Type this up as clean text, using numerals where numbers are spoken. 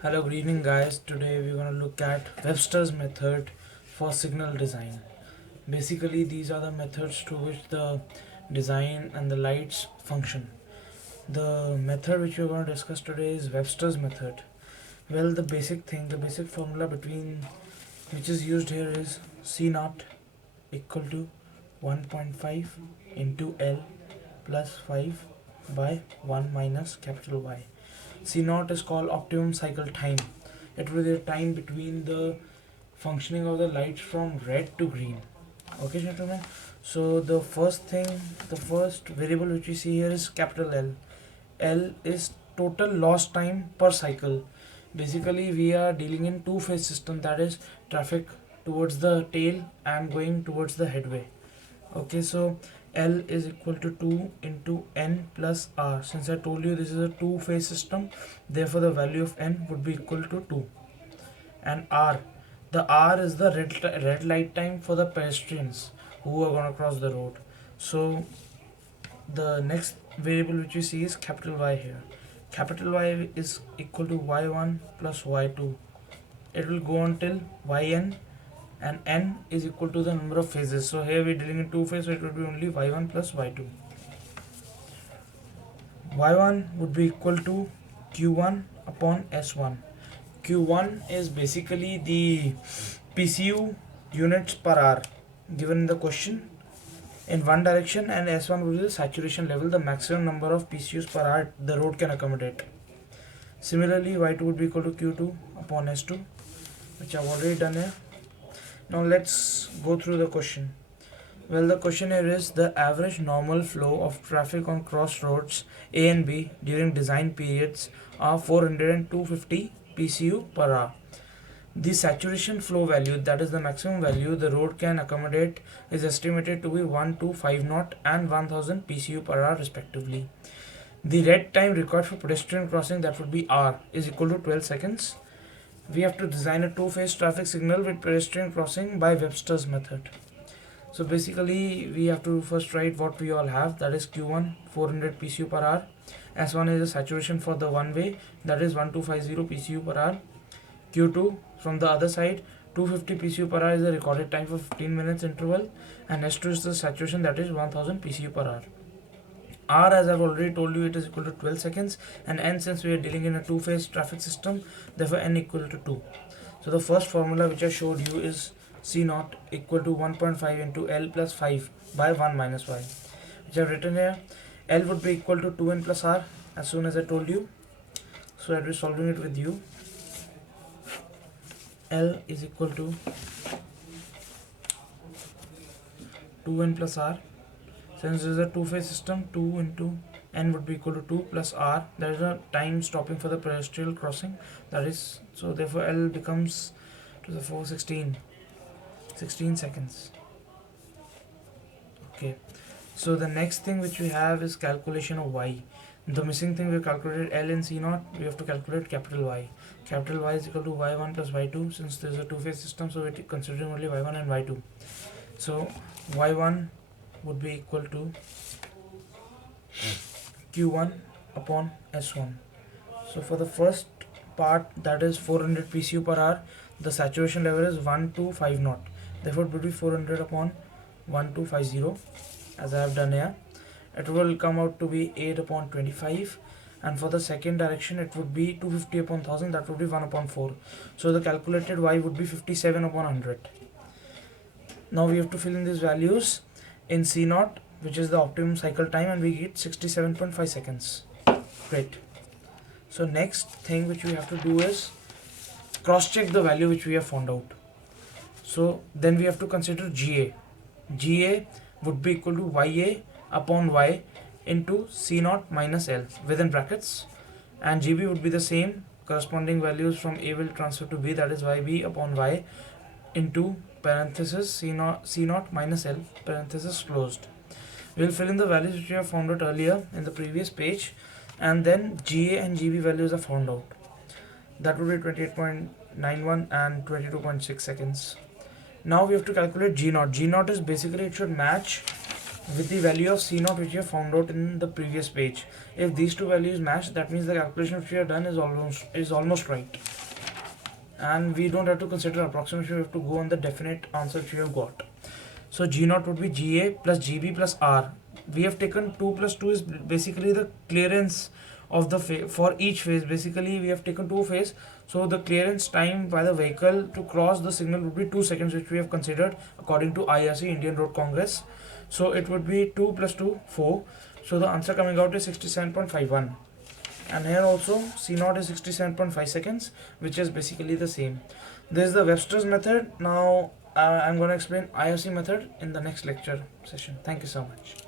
Hello, good evening, guys. Today we're going to look at Webster's method for signal design. Basically, these are the methods through which the design and the lights function. The method which we're going to discuss today is Webster's method. Well, the basic thing, the basic formula between which is used here is C naught equal to 1.5 into L plus 5 by 1 minus capital Y. C naught is called optimum cycle time. It will be the time between the functioning of the lights from red to green. Okay, gentlemen. So the first variable which we see here is capital L. L is total lost time per cycle. Basically, we are dealing in two-phase system, that is traffic towards the tail and going towards the headway. Okay, so L is equal to 2 into N plus R. Since I told you this is a two-phase system, therefore the value of N would be equal to 2. And R, the R is the red light time for the pedestrians who are going to cross the road. So the next variable which you see is capital Y here. Capital Y is equal to Y1 plus Y2. It will go until Yn, and n is equal to the number of phases. So here we are dealing in two phases, so it would be only y1 plus y2. Y1 would be equal to q1 upon s1. Q1 is basically the PCU units per hour given in the question in one direction, and s1 would be the saturation level, the maximum number of PCUs per hour the road can accommodate. Similarly, y2 would be equal to q2 upon s2, which I've already done here. Now let's go through the question. Well, the question here is the average normal flow of traffic on crossroads A and B during design periods are 400 and 250 PCU per hour. The saturation flow value, that is the maximum value the road can accommodate, is estimated to be 1250 and 1000 PCU per hour respectively. The red time required for pedestrian crossing, that would be R, is equal to 12 seconds. We have to design a two-phase traffic signal with pedestrian crossing by Webster's method. So basically we have to first write what we all have, that is Q1 400 PCU per hour, S1 is the saturation for the one way, that is 1250 PCU per hour, Q2 from the other side 250 PCU per hour is the recorded time for 15 minutes interval, and S2 is the saturation, that is 1000 PCU per hour. R, as I've already told you, it is equal to 12 seconds, and N, since we are dealing in a two-phase traffic system, therefore N equal to 2. So the first formula which I showed you is C naught equal to 1.5 into L plus 5 by 1 minus Y, which I've written here. L would be equal to 2N plus R, as soon as I told you. So I'll be solving it with you. L is equal to 2N plus R. Since this is a two-phase system, 2 into N would be equal to 2 plus R, that is the time stopping for the pedestrian crossing, that is, so therefore L becomes to the 416 16 seconds. Okay, so the next thing which we have is calculation of Y. The missing thing, we calculated L and C naught, we have to calculate capital Y. Capital Y is equal to Y1 plus Y2. Since this is a two-phase system, so we're considering only Y1 and Y2. So Y1 would be equal to Q1 upon S1. So for the first part, that is 400 PCU per hour, the saturation level is 1250. Therefore it would be 400 upon 1250, as I have done here. It will come out to be 8 upon 25, and for the second direction it would be 250 upon 1000, that would be 1 upon 4. So the calculated Y would be 57 upon 100. Now we have to fill in these values in C naught, which is the optimum cycle time, and we get 67.5 seconds. Great. So next thing which we have to do is cross check the value which we have found out. So then we have to consider GA. GA would be equal to YA upon Y into C naught minus L within brackets, and GB would be the same, corresponding values from A will transfer to B, that is YB upon Y into parenthesis C naught minus L parenthesis closed. We will fill in the values which we have found out earlier in the previous page, and then GA and GB values are found out. That would be 28.91 and 22.6 seconds. Now we have to calculate G naught. G naught is basically, it should match with the value of C0 which we have found out in the previous page. If these two values match, that means the calculation which we have done is almost right. And we don't have to consider approximation, we have to go on the definite answer which we have got. So G0 would be GA plus GB plus R. We have taken 2 plus 2 is basically the clearance of the for each phase. Basically we have taken 2 phases, so the clearance time by the vehicle to cross the signal would be 2 seconds, which we have considered according to IRC, Indian Road Congress. So it would be 2 plus 2 4. So the answer coming out is 67.51. And here also C0 is 67.5 seconds, which is basically the same. This is the Webster's method. Now I'm going to explain IRC method in the next lecture session. Thank you so much.